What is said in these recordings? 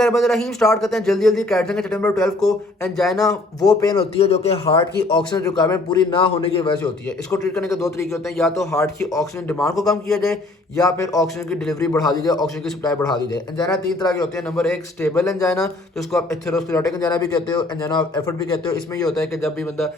रहीम start करते हैं जल्दी जल्दी। कहते हैं चैप्टर नंबर 12 को। एंजाइना वो पेन होती है जो कि हार्ट की ऑक्सीजन रिक्वायरमेंट पूरी ना होने की वजह से होती है। इसको ट्रीट करने के दो तरीके होते हैं, या तो हार्ट की ऑक्सीजन डिमांड को कम किया जाए या फिर ऑक्सीजन की डिलीवरी बढ़ा दी जाए, ऑक्सीजन की सप्लाई बढ़ा दी जाए। एंजाइना तीन तरह के होते हैं। नंबर एक स्टेबल एंजाइना, जिसको आप एथेरोस्क्लेरोटिक एंजाइना भी कहते हो, एंजाइना ऑफ एफर्ट भी कहते हो। इसमें ये होता है कि जब भी बंदा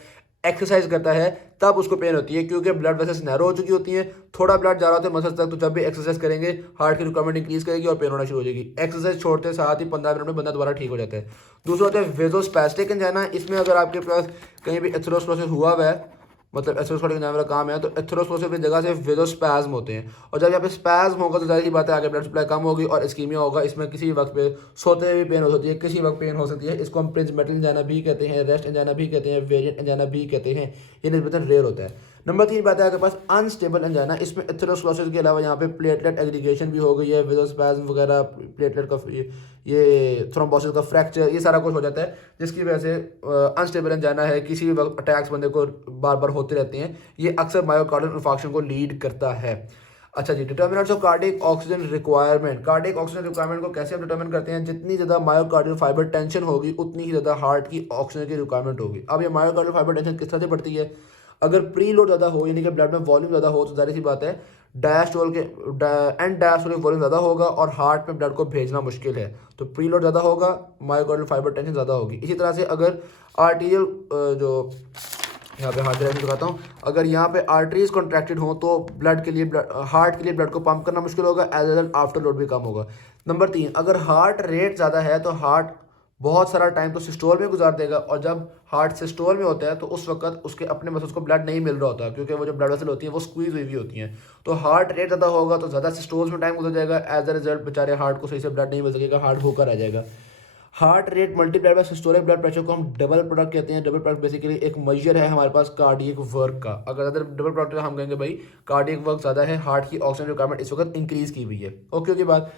एक्सरसाइज करता है तब उसको पेन होती है, क्योंकि ब्लड वेसल्स नैरो हो चुकी होती हैं, थोड़ा ब्लड जा रहा होता है मसल्स तक। तो जब भी एक्सरसाइज करेंगे हार्ट की रिक्वायरमेंट इंक्रीज करेगी और पेन होना शुरू हो जाएगी। एक्सरसाइज छोड़ते साथ ही 15 मिनट में बंदा दोबारा ठीक हो जाता है। दूसरा होता है वेजोस्पैस्टिक एंजाइना। इसमें अगर आपके पास कहीं भी एथेरोस्क्लेरोसिस हुआ हुआ है, मतलब एथेरोस्क्लेरोटिक एंजाइना वाला काम है, तो एथेरोस्क्लेरोसिस की जगह से वेजोस्पैज्म होते हैं। और जब यहाँ पे स्पैज्म होगा तो जाहिर सी बात है आगे ब्लड सप्लाई कम होगी और इस्कीमिया होगा। इसमें किसी भी वक्त पे सोते हुए भी पेन हो सकती है, किसी वक्त पेन हो सकती है। इसको हम प्रिंसमेटल एंजाइना भी कहते हैं, रेस्ट एंजाइना भी कहते हैं, वेरिएंट एंजाइना भी कहते हैं। ये निस्बतन रेयर होता है। नंबर 3 बात है आपके पास अनस्टेबल एंजाइना। इसमें एथेरोस्क्लेरोसिस के अलावा यहाँ पे प्लेटलेट एग्रीगेशन भी हो गई है, वेजोस्पैज्म वगैरह, प्लेटलेट का ये थ्रोम्बोसिस का फ्रैक्चर, ये सारा कुछ हो जाता है, जिसकी वजह से अनस्टेबल एंजाइना है। किसी भी वक्त अटैक्स बंदे को बार बार होते रहते हैं। ये अक्सर मायोकार्डियल इन्फार्क्शन को लीड करता है। अच्छा जी, determinants of cardiac oxygen requirement. Cardiac oxygen requirement को कैसे हम डिटर्मिन करते हैं? जितनी ज़्यादा मायोकार्डियल फाइबर टेंशन होगी उतनी ही ज़्यादा हार्ट की ऑक्सीजन की रिक्वायरमेंट होगी। अब ये मायोकार्डियल फाइबर टेंशन किस तरह से बढ़ती है? अगर प्री लोड ज़्यादा हो, यानी कि ब्लड में वॉल्यूम ज़्यादा हो, तो जाहिर सी बात है डायस्टोल के एंड डायस्टोलिक वॉल्यूम ज़्यादा होगा और हार्ट में ब्लड को भेजना मुश्किल है। तो प्री लोड ज़्यादा होगा, मायोकार्डियल फाइबर टेंशन ज़्यादा होगी। इसी तरह से अगर आर्टीरियल जो यहाँ पे हार्ट डायरेक्शन दिखाता हूँ, अगर यहाँ पे आर्टरीज कॉन्ट्रैक्टेड हो तो ब्लड के लिए हार्ट के लिए ब्लड को पंप करना मुश्किल होगा, एज वेल आफ्टर लोड भी कम होगा। नंबर 3, अगर हार्ट रेट ज़्यादा है तो हार्ट बहुत सारा टाइम तो सिस्टोल में गुजार देगा, और जब हार्ट सिस्टोल में होता है तो उस वक्त उसके अपने मसल्स को ब्लड नहीं मिल रहा होता, क्योंकि वो जो ब्लड वेसल होती है वो स्क्वीज हुई होती हैं। तो हार्ट रेट ज़्यादा होगा तो ज़्यादा सिस्टोल्स में टाइम गुजर जाएगा, एज अ रिजल्ट बेचारे हार्ट को सही से ब्लड नहीं मिल सकेगा, हार्ट होकर आ जाएगा। Heart rate multiplied by systolic blood pressure को हम डबल प्रोडक्ट कहते हैं। डबल प्रोडक्ट बेसिकली एक मेजर है हमारे पास कार्डियक वर्क का। अगर अदर डबल प्रोडक्ट हम कहेंगे भाई कार्डियक वर्क ज़्यादा है, हार्ट की ऑक्सीजन रिक्वायरमेंट इस वक्त इंक्रीज की हुई है। ओके की बात।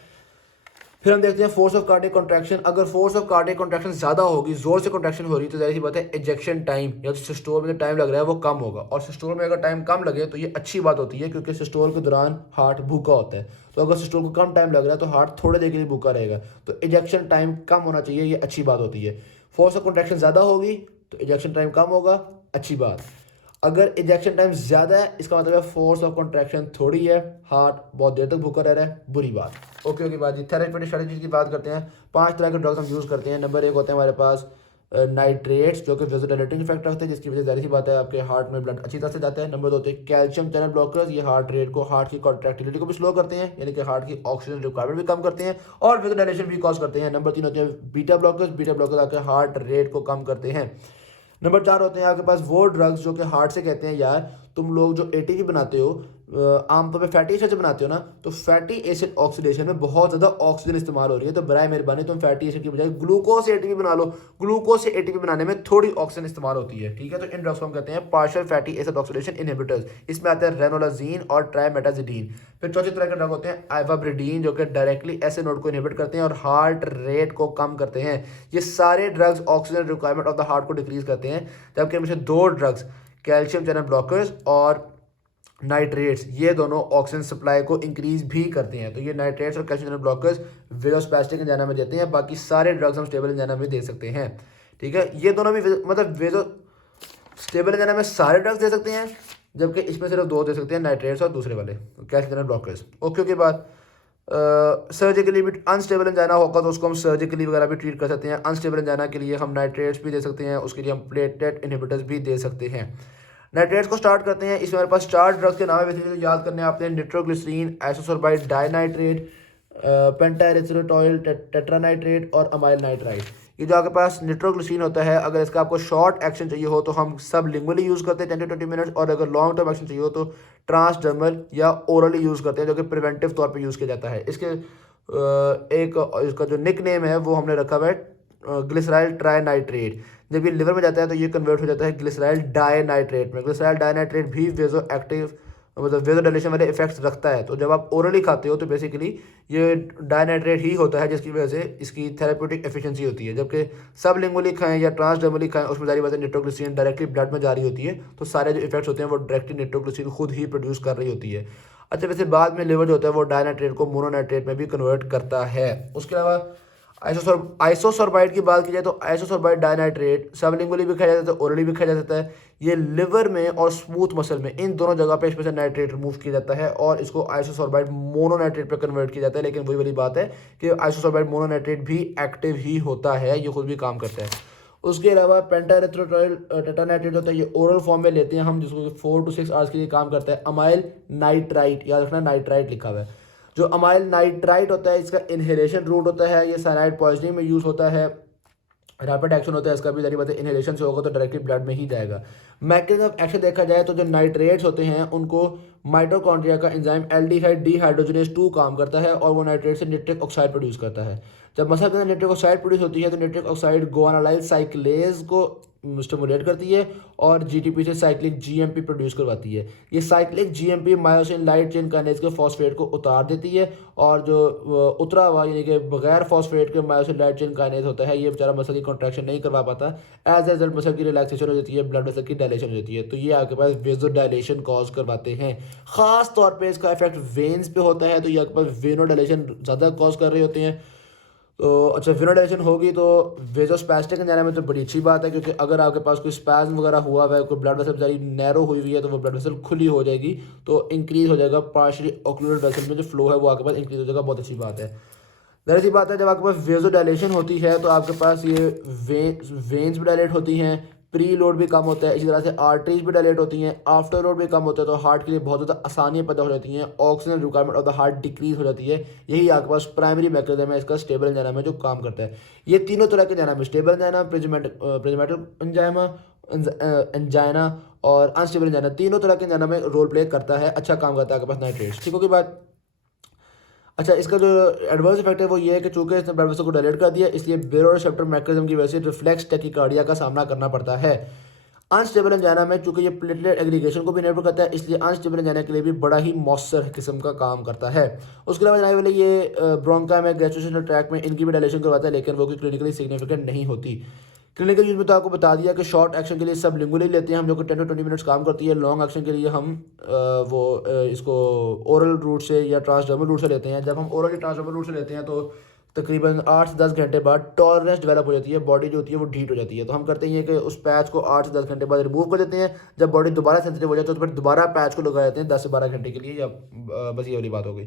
फिर हम देखते हैं फोर्स ऑफ कार्डियक कॉन्ट्रैक्शन। अगर फोर्स ऑफ कार्डियक कॉन्ट्रैक्शन ज़्यादा होगी, जोर से कॉन्ट्रैक्शन हो रही है, तो जाहिर सी बात है इजेक्शन टाइम या सिस्टोल में जो टाइम लग रहा है वो कम होगा। और सिस्टोल में अगर टाइम कम लगे तो ये अच्छी बात होती है, क्योंकि सिस्टोल के दौरान हार्ट भूखा होता है। तो अगर सिस्टोल को कम टाइम लग रहा है तो हार्ट थोड़े देर के लिए भूखा रहेगा, तो इजेक्शन टाइम कम होना चाहिए, ये अच्छी बात होती है। फोर्स ऑफ कॉन्ट्रैक्शन ज़्यादा होगी तो इजेक्शन टाइम कम होगा, अच्छी बात। अगर इजेक्शन टाइम ज़्यादा है इसका मतलब है फोर्स ऑफ कॉन्ट्रैक्शन थोड़ी है, हार्ट बहुत देर तक भूखा रह रहा है, बुरी बात। ओके ओके बात जी। थेरेप्यूटिक स्ट्रेटजीज की बात करते हैं। 5 तरह के ड्रग्स हम यूज़ करते हैं। नंबर 1 होते हैं हमारे पास नाइट्रेट्स, जो कि वेज़ोडाइलेटिंग इफेक्ट रखते हैं, जिसकी वजह से जाहिर सी बात है आपके हार्ट में ब्लड अच्छी तरह से जाता है। नंबर 2 होते हैं कैल्शियम चैनल ब्लॉकर्स। ये हार्ट रेट को, हार्ट की कॉन्ट्रैक्टिलिटी को भी स्लो करते हैं, यानी कि हार्ट की ऑक्सीजन रिक्वायरमेंट भी कम करते हैं और वेज़ोडाइलेशन भी कॉज करते हैं। नंबर 3 होते हैं बीटा ब्लॉकर्स। बीटा ब्लॉकर्स आपके हार्ट रेट को कम करते हैं। नंबर 4 होते हैं आपके पास वो ड्रग्स जो कि हार्ट से कहते हैं यार तुम लोग जो एटीपी बनाते हो, आमतौर पे फैटी एसिड से बनाते हो ना, तो फैटी एसिड ऑक्सीडेशन में बहुत ज़्यादा ऑक्सीजन इस्तेमाल हो रही है, तो बराए मेहरबानी तुम फैटी एसिड की बजाय ग्लूकोज से एटीपी बना लो। ग्लूकोज से एटीपी बनाने में थोड़ी ऑक्सीजन इस्तेमाल होती है, ठीक है। तो इन ड्रग्स को हम कहते हैं partial fatty acid oxidation inhibitors. इसमें आते हैं रेनोलाजीन और ट्राइमेटाजिडीन। फिर चौथी तरह के ड्रग होते हैं आइवाब्रिडीन, जो कि डायरेक्टली ऐसे नोड को इनहिबिट करते हैं और हार्ट रेट को कम करते हैं। ये सारे drugs oxygen requirement of the heart को डिक्रीज करते हैं, जबकि इनमें से 2 ड्रग्स कैल्शियम चैनल ब्लॉकर्स और नाइट्रेट्स, ये दोनों ऑक्सीजन सप्लाई को इंक्रीज भी करते हैं। तो ये नाइट्रेट्स और कैल्शियम चैनल ब्लॉकर्स वेलोस्पैस्टिक एंजाइना में देते हैं, बाकी सारे ड्रग्स हम स्टेबल एंजाइना में दे सकते हैं, ठीक है। ये दोनों भी मतलब वेजो स्टेबल एंजाइना में सारे ड्रग्स दे सकते हैं, जबकि इसमें सिर्फ 2 दे सकते हैं, नाइट्रेट्स और दूसरे वाले कैल्शियम चैनल ब्लॉकर्स। ओके के बाद सर्जिकली भी अनस्टेबल एंजाइना होगा तो उसको हम सर्जिकली वगैरह भी ट्रीट कर सकते हैं। अनस्टेबल एंजाइना के लिए हम नाइट्रेट्स भी दे सकते हैं, उसके लिए हम प्लेटलेट इनहिबिटर्स भी दे सकते हैं। नाइट्रेट्स को स्टार्ट करते हैं। इसमें हमारे पास 4 ड्रग्स के नाम है, वैसे तो याद करने आपने निट्रोग्लिसरीन, आइसोसोर्बाइड डाइनाइट्रेट, पेंटाइरेथ्रिटोइल टेट्रानाइट्रेट और अमाइल नाइट्राइट। ये जो आपके पास निट्रोग्लिसरीन होता है, अगर इसका आपको शॉर्ट एक्शन चाहिए हो तो हम सब लिंगुअली यूज़ करते हैं 10 to 20 मिनट्स, और अगर लॉन्ग टर्म एक्शन चाहिए हो तो ट्रांसडर्मल या ओरली यूज़ करते हैं, जो कि प्रिवेंटिव तौर पे यूज़ किया जाता है। इसके एक इसका जो निक नेम है वो हमने रखा हुआ है ग्लिसराइल ट्राइनाइट्रेट। जब ये लिवर में जाता है तो ये कन्वर्ट हो जाता है ग्लिसराइल डाइनाइट्रेट में। ग्लिसराइल डाइनाइट्रेट भी वेजो एक्टिव मतलब वेजो डायलेशन वाले इफेक्ट्स रखता है। तो जब आप ओरली खाते हो तो बेसिकली ये डाइनाइट्रेट ही होता है जिसकी वजह से इसकी थेरेप्यूटिक एफिशिएंसी होती है, जबकि सब लिंगुअली खाएं या ट्रांसडर्मली खाएं उसमें सारी बातें निट्रोग्लिसरीन डायरेक्टली ब्लड में जा रही होती है, तो सारे जो इफेक्ट्स होते हैं वो डायरेक्टली निट्रोग्लिसरीन खुद ही प्रोड्यूस कर रही होती है। अच्छा, वैसे बाद में लिवर जो होता है वो डाइनाइट्रेट को मोनोनाइट्रेट में भी कन्वर्ट करता है। उसके अलावा आइसोसोर्बाइड की बात की जाए तो आइसोसोर्बाइड डाइनाइट्रेट सबलिंगुअली भी खाया जाता है, ओरली भी खाया जाता है। ये लिवर में और स्मूथ मसल में, इन दोनों जगह पे इसमें से नाइट्रेट रिमूव किया जाता है और इसको आइसोसोर्बाइड मोनोनाइट्रेट पे कन्वर्ट किया जाता है। लेकिन वही वाली बात है कि आइसोसोर्बाइड मोनोनाइट्रेट भी एक्टिव ही होता है, ये खुद भी काम करता है। उसके अलावा पेंटारेथ्रोट्राइल टेट्रानाइट्रेट होता है, ये ओरल फॉर्म में लेते हैं हम, जिसको 4 to 6 आवर्स के लिए काम करता है। अमाइल नाइट्राइट, याद रखना नाइट्राइट लिखा हुआ है। जो अमाइल नाइट्राइट होता है इसका इनहेलेशन रूट होता है, ये साइनाइड पॉइजनिंग में यूज़ होता है। रैपिड एक्शन होता है इसका भी, जारी बात है इनहेलेशन से होगा तो डायरेक्टली ब्लड में ही जाएगा। मैकेनिज्म ऑफ एक्शन देखा जाए तो जो नाइट्रेट्स होते हैं उनको माइटोकॉन्ड्रिया का एंजाइम एल्डिहाइड डिहाइड्रोजनेज 2 काम करता है और वो नाइट्रेट से निट्रिक ऑक्साइड प्रोड्यूस करता है। जब मसल के अंदर निट्रिक ऑक्साइड प्रोड्यूस होती है तो निट्रिक ऑक्साइड गोआनालाइल साइक्लेज को स्टिमुलेट करती है और जीटीपी से साइक्लिक जीएमपी प्रोड्यूस करवाती है। ये cyclic GMP myosin light chain kinase के फॉस्फेट को उतार देती है और जो उतरा हुआ यानी कि बगैर फॉस्फेट के मायोसिन लाइट चेन काइनेज होता है, ये बेचारा मसल की कॉन्ट्रैक्शन नहीं करवा पाता। एज ए रिजल्ट मसल की रिलैक्सेशन हो जाती है, ब्लड वेसल की डायलेशन हो जाती है। तो ये आपके पास वेजो डायलेशन कॉज करवाते हैं। खास तौर पे इसका इफेक्ट वेन्स पे होता है, तो ये आपके पास वेनो डायलेशन ज़्यादा कॉज कर रहे होते हैं। तो अच्छा, वेनोडाइलेशन होगी तो वेजोस्पैस्टिक एंजाइना में तो बड़ी अच्छी बात है, क्योंकि अगर आपके पास कोई स्पैज्म वगैरह हुआ है, कोई ब्लड वेसल बेचारी नैरो हुई हुई है, तो वो ब्लड वेसल खुली हो जाएगी, तो इंक्रीज हो जाएगा पार्शियली ऑक्लूलर वेसल में जो फ्लो है वो आपके पास इंक्रीज हो जाएगा। बहुत अच्छी बात है। ज़रा सी बात है, जब आपके पास वेजोडाइलेशन होती है तो आपके पास ये वेन्स भी डायलेट होती हैं, प्री लोड भी कम होता है, इसी तरह से आर्टरीज भी डायलेट होती हैं, आफ्टर लोड भी कम होता है, तो हार्ट के लिए बहुत ज़्यादा आसानियाँ पैदा हो जाती हैं, oxygen requirement of the heart decrease हो जाती है। यही आपके पास प्राइमरी मैकेनिज्म है इसका स्टेबल एंजाइना में जो काम करता है। ये तीनों तरह के एंजाइना में, स्टेबल एंजाइना, प्रिज्मेटल एंजाइना और अनस्टेबल एंजाइना, तीनों तरह के एंजाइना में रोल प्ले करता है, अच्छा काम करता है आपके पास नाइट्रेट्स। ठीक होगी बात। अच्छा, इसका जो एडवर्स इफेक्ट है वो ये है कि चूंकि इसने ब्लड वेसल को डायलेट कर दिया, इसलिए बेरोरेसेप्टर मैकेनिज्म की वजह से रिफ्लेक्स टैकीकार्डिया का सामना करना पड़ता है। अनस्टेबल एंजाइना में चूंकि ये प्लेटलेट एग्रीगेशन को भी निर्भर करता है, इसलिए अनस्टेबल एंजाइना के लिए भी बड़ा ही मौसर किस्म का काम करता है। उसके अलावा जनाब वाले ये ब्रोंका में, गैस्ट्रोइंटेस्टाइनल ट्रैक्ट में इनकी भी डायलेशन करवाता है, लेकिन वो भी क्लिनिकली सिग्निफिकेंट नहीं होती। क्लिनिकल यूज में तो आपको बता दिया कि शॉर्ट एक्शन के लिए सब लिंगुअली लेते हैं हम, जो कि 10 to 20 मिनट्स काम करती है। लॉन्ग एक्शन के लिए हम इसको ओरल रूट से या ट्रांसडर्मल रूट से लेते हैं। जब हम ओरल या ट्रांसडर्मल रूट से लेते हैं तो तकरीबन 8 से 10 घंटे बाद टॉलरेंस डेवलप हो जाती है, बॉडी जो होती है वो ढीट हो जाती है। तो हम करते हैं कि उस पैच को 8 से 10 घंटे बाद रिमूव कर देते हैं। जब बॉडी दोबारा सेंसिटिव हो जाती है तो फिर दोबारा पैच को लगा देते हैं 10 से 12 घंटे के लिए, या बस ये वाली बात हो गई।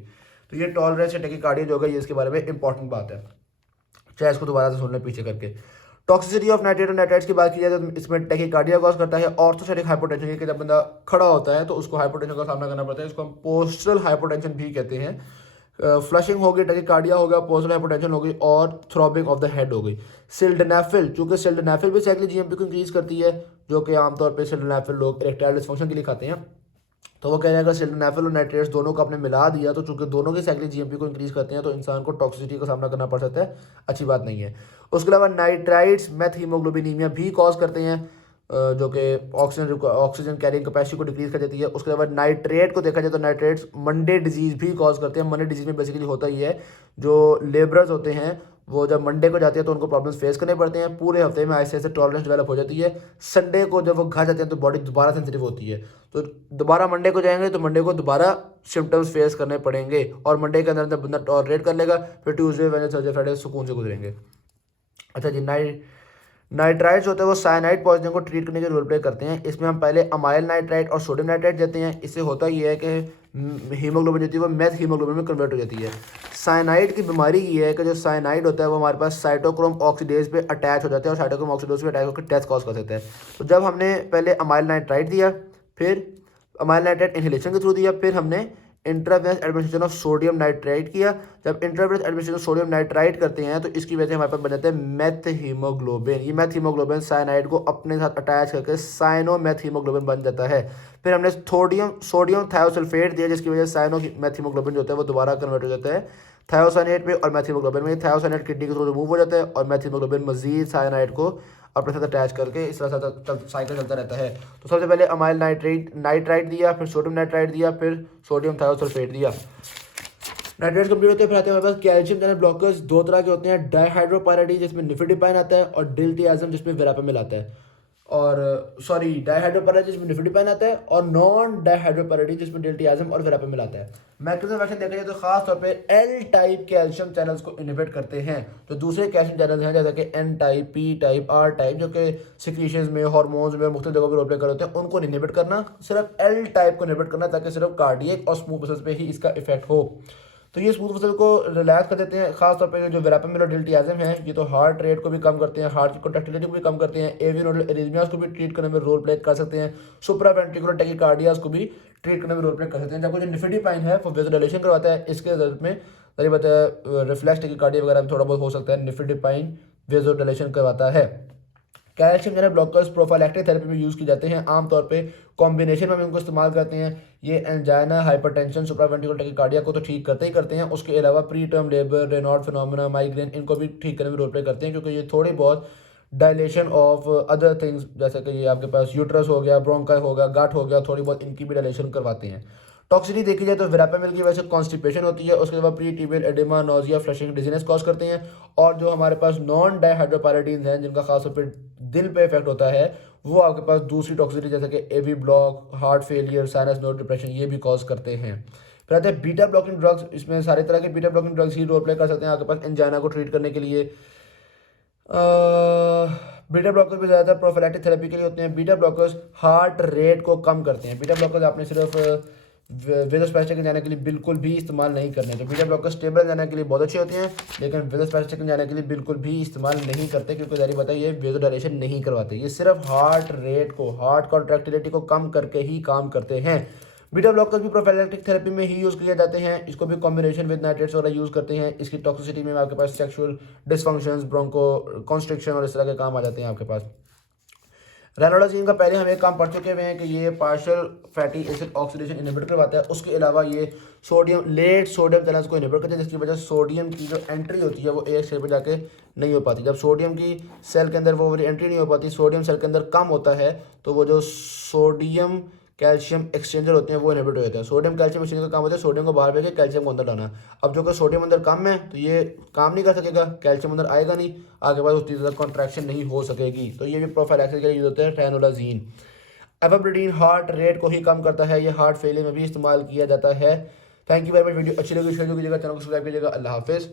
तो ये टॉलरेंस या टैकीकार्डिया जो है ये इसके बारे में इंपॉर्टेंट बात है, चाहे इसको दोबारा से सुन लें पीछे करके। टॉक्सिसिटी ऑफ नाइट्रेट और नाइट्राइट्स की बात की जाए तो इसमें टैकीकार्डिया कॉज करता है। ऑर्थोस्टैटिक हाइपोटेंशन कि जब बंदा खड़ा होता है तो उसको हाइपोटेंशन का सामना करना पड़ता है, इसको हम पोस्टरल हाइपोटेंशन भी कहते हैं। फ्लशिंग हो गई, टैकीकार्डिया हो गया, पोस्टरल हाइपोटेंशन हो गई और थ्रॉबिंग ऑफ द हेड हो गई। सिल्डेनाफिल, चूंकि सिल्डेनाफिल भी साइक्लिक जीएमपी को इंक्रीज करती है, जो कि आमतौर पर सिल्डेनाफिल लोग इरेक्टाइल डिसफंक्शन के लिए खाते हैं। तो वो कह रहे हैं अगर सिल्डेनाफिल और नाइट्रेट्स दोनों को आपने मिला दिया तो चूंकि दोनों के साइक्लिक जीएमपी को इंक्रीज करते हैं तो इंसान को टॉक्सिसिटी का सामना करना पड़ सकता है, अच्छी बात नहीं है। उसके अलावा नाइट्राइट्स मेथ हीमोग्लोबिनीमिया भी कॉज करते हैं, जो कि ऑक्सीजन कैरिंग कैपेसिटी को डिक्रीज कर देती है। उसके अलावा नाइट्रेट को देखा जाए तो नाइट्रेट्स मंडे डिजीज भी कॉज करते हैं। मंडे डिजीज में बेसिकली होता ही है, जो लेबरर्स होते हैं वो जब मंडे को जाते हैं तो उनको प्रॉब्लम्स फेस करने पड़ते हैं, पूरे हफ्ते में ऐसे ऐसे टॉलरेंस डेवलप हो जाती है। संडे को जब वो घर जाते हैं तो बॉडी दोबारा सेंसिटिव होती है, तो दोबारा मंडे को जाएंगे तो मंडे को दोबारा सिम्टम्स फेस करने पड़ेंगे और मंडे के अंदर बंदा टॉलरेट कर लेगा, फिर ट्यूसडे वेडनेसडे थर्सडे फ्राइडे सुकून से गुजरेंगे। अच्छा जी, नाइट्राइट्स होते हैं वो साइनाइड पॉइजनिंग को ट्रीट करने के रोल प्ले करते हैं। इसमें हम पहले अमाइल नाइट्राइट और सोडियम नाइट्राइट देते हैं। इससे होता ये है कि हीमोग्लोबिन जो होती है वो मेथ हीमोग्लोबिन में कन्वर्ट हो जाती है। साइनाइड की बीमारी ये है कि जो साइनाइड होता है वो हमारे पास साइटोक्रोम ऑक्सीडेज पे अटैच हो जाता है और साइटोक्रोम ऑक्सीडेज पे अटैच होकर डेथ कॉज कर सकता है। तो जब हमने पहले अमाइल नाइट्राइट दिया, फिर अमाइल नाइट्राइट इनहेलेशन के थ्रू दिया, फिर हमने intravenous administration of sodium nitrite किया। जब इंट्रावेनस एडमिनिस्ट्रेशन सोडियम नाइट्राइट करते हैं तो इसकी वजह से हमारे पास बन जाता है मेथ हीमोग्लोबिन। ये मेथ हीमोग्लोबिन साइनाइड को अपने साथ अटैच करके साइनो मेथ हीमोग्लोबिन बन जाता है। फिर हमने सोडियम थायोसल्फेट दिया, जिसकी वजह से साइनो मेथ हीमोग्लोबिन जो होता है वो दोबारा कन्वर्ट हो जाता है थायोसाइनेट पे और मेथ हीमोग्लोबिन में। थायोसाइनेट किडनी के थ्रू रिमूव हो जाता है और मेथ हीमोग्लोबिन मजीद साइनाइड को अपने साथ अटैच करके इस तरह से साइकिल चलता रहता है। तो सबसे पहले अमाइल नाइट्राइट दिया, फिर सोडियम नाइट्राइट दिया, फिर सोडियम थायोसल्फेट दिया। नाइट्राइट कंप्लीट होते हैं, फिर आते हैं हमारे पास कैल्शियम चैनल ब्लॉकर्स। दो तरह के होते हैं, डाइहाइड्रोपायराडाइन जिसमें निफेडिपाइन आता है और डिल्टियाजम जिसमें वेरापेमिल आता है। और सॉरी डाइहाइड्रोपैराडी जिसमें निफेडिपाइन आता है, और नॉन डाइहाइड्रोपैराडी जिसमें डिल्टियाज़म और वेरापेमिल आता है। मैकेनिज्म ऑफ एक्शन देखा जाए तो खास तौर पे एल टाइप कैल्शियम चैनल्स को इनहिबिट करते हैं। तो दूसरे कैल्शियम चैनल्स हैं जैसे कि N type, P type, R type, जो कि सिक्रीशंस में, हार्मोन्स में, मुख्तलिफ जगहों पर रोल प्ले कर होते हैं, उनको इनहिबिट करना, सिर्फ एल टाइप को इनहिबिट करना ताकि सिर्फ कार्डियक और स्मूथ मसल्स पे ही इसका इफेक्ट हो। तो ये स्मूथ मसल को रिलैक्स कर देते हैं। खास तौर पे जो वेरापेमिल और डिल्टियाज़म है ये तो हार्ट रेट को भी कम करते हैं, हार्ट की कॉन्ट्रैक्टिलिटी को भी कम करते हैं, एवी नोडल एरिथमियास को भी ट्रीट करने में रोल प्ले कर सकते हैं, सुप्रावेंट्रिकुलर टैकीकार्डियास को भी ट्रीट करने में रोल प्ले कर सकते हैं। जबकि जो निफेडिपाइन है वो वेज़ोडाइलेशन करवाता है, इसके रिजल्ट में तरी बताया रिफ्लेक्स टैकीकार्डिया वगैरह में थोड़ा बहुत हो सकता है। निफेडिपाइन वेज़ोडाइलेशन करवाता है। Calcium channel blockers prophylactic therapy में यूज़ की जाते हैं, आमतौर पे कॉम्बिनेशन में हम इनको इस्तेमाल करते हैं। ये एंजाइना, हाइपरटेंशन, सुप्रावेंट्रिकुलर टैकीकार्डिया को तो ठीक करते ही करते हैं, उसके अलावा preterm labour, Raynaud phenomena, migraine, इनको भी ठीक करने में रोल प्ले करते हैं, क्योंकि ये थोड़ी बहुत डायलेशन ऑफ अदर थिंग्स जैसे कि ये आपके पास यूट्रस हो गया, ब्रोंकाई हो गया, गट हो गया, थोड़ी बहुत इनकी भी डायलेशन करवाते हैं। टॉक्सिटी देखी जाए तो वेरापेमिल की वजह से कॉन्स्टिपेशन होती है, उसके अलावा pre tibial oedema, nausea, flushing, dizziness cause करते हैं। और जो हमारे पास नॉन डाइहाइड्रोपायरिडीन हैं जिनका खासतौर पर दिल पे इफेक्ट होता है, वो आपके पास दूसरी टॉक्सिटी जैसे कि AV block, heart failure, sinus node depression, ये भी कॉज करते हैं। फिर आते हैं बीटा ब्लॉकिंग ड्रग्स। इसमें सारे तरह के बीटा ब्लॉकिंग ड्रग्स ही रोल प्ले कर सकते हैं आपके पास एंजाइना को ट्रीट करने के लिए। बीटा ब्लॉकर्स भी ज़्यादातर प्रोफिलैक्टिक थेरेपी के लिए होते हैं। बीटा ब्लॉकर्स हार्ट रेट को कम करते हैं। बीटा ब्लॉकर्स आपने सिर्फ वेज़ोस्पैस्टिक जाने के लिए बिल्कुल भी इस्तेमाल नहीं करने। तो बीटा ब्लॉकर्स स्टेबल जाने के लिए बहुत अच्छे होते हैं, लेकिन वेज़ोस्पैस्टिक जाने के लिए बिल्कुल भी इस्तेमाल नहीं करते, क्योंकि जारी बताइए ये वेज़ोडाइलेशन नहीं करवाते, ये सिर्फ हार्ट रेट को, हार्ट कॉन्ट्रैक्टिलिटी को कम करके ही काम करते हैं। बीटा ब्लॉकर्स भी प्रोफाइलैक्टिक थेरेपी में ही यूज़ किए जाते हैं, इसको भी कॉम्बिनेशन विद नाइट्रेट्स वगैरह यूज़ करते हैं। इसकी टॉक्सिसिटी में आपके पास सेक्सुअल डिसफंक्शंस, ब्रोंको कॉन्स्ट्रिक्शन और इस तरह के काम आ जाते हैं आपके पास। रेनोडाजीन का पहले हम एक काम पढ़ चुके हुए हैं कि ये partial fatty acid oxidation inhibit करवाता है। उसके अलावा ये सोडियम, लेट सोडियम चैनल्स को इनहिबिट करता है, जिसकी वजह से सोडियम की जो एंट्री होती है वो एक सेल पर जाके नहीं हो पाती। जब सोडियम की सेल के अंदर वो वाली एंट्री नहीं हो पाती, सोडियम सेल के अंदर कम होता है, तो वो जो सोडियम कैल्शियम एक्सचेंजर होते हैं वो इनहिबिट हो जाते हैं। सोडियम कैल्शियम एक्सचेंजर का काम होता है सोडियम को बाहर भेज के कैल्शियम को अंदर लाना। अब जो कि सोडियम अंदर कम है तो ये काम नहीं कर सकेगा, कैल्शियम अंदर आएगा नहीं, आगे बाद उतनी ज़्यादा कॉन्ट्रैक्शन नहीं हो सकेगी। तो ये भी प्रोफाइलैक्सिस के लिए यूज़ होता है रेनोडाजीन। एफाब्रिडीन हार्ट रेट को ही कम करता है, ये हार्ट फेलियर में भी इस्तेमाल किया जाता है। Thank you very much. Video अच्छी लगी शेयर कीजिएगा, चैनल को सब्सक्राइब कीजिएगा। अल्लाह हाफिज़।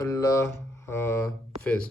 अल्लाह हाफिज़।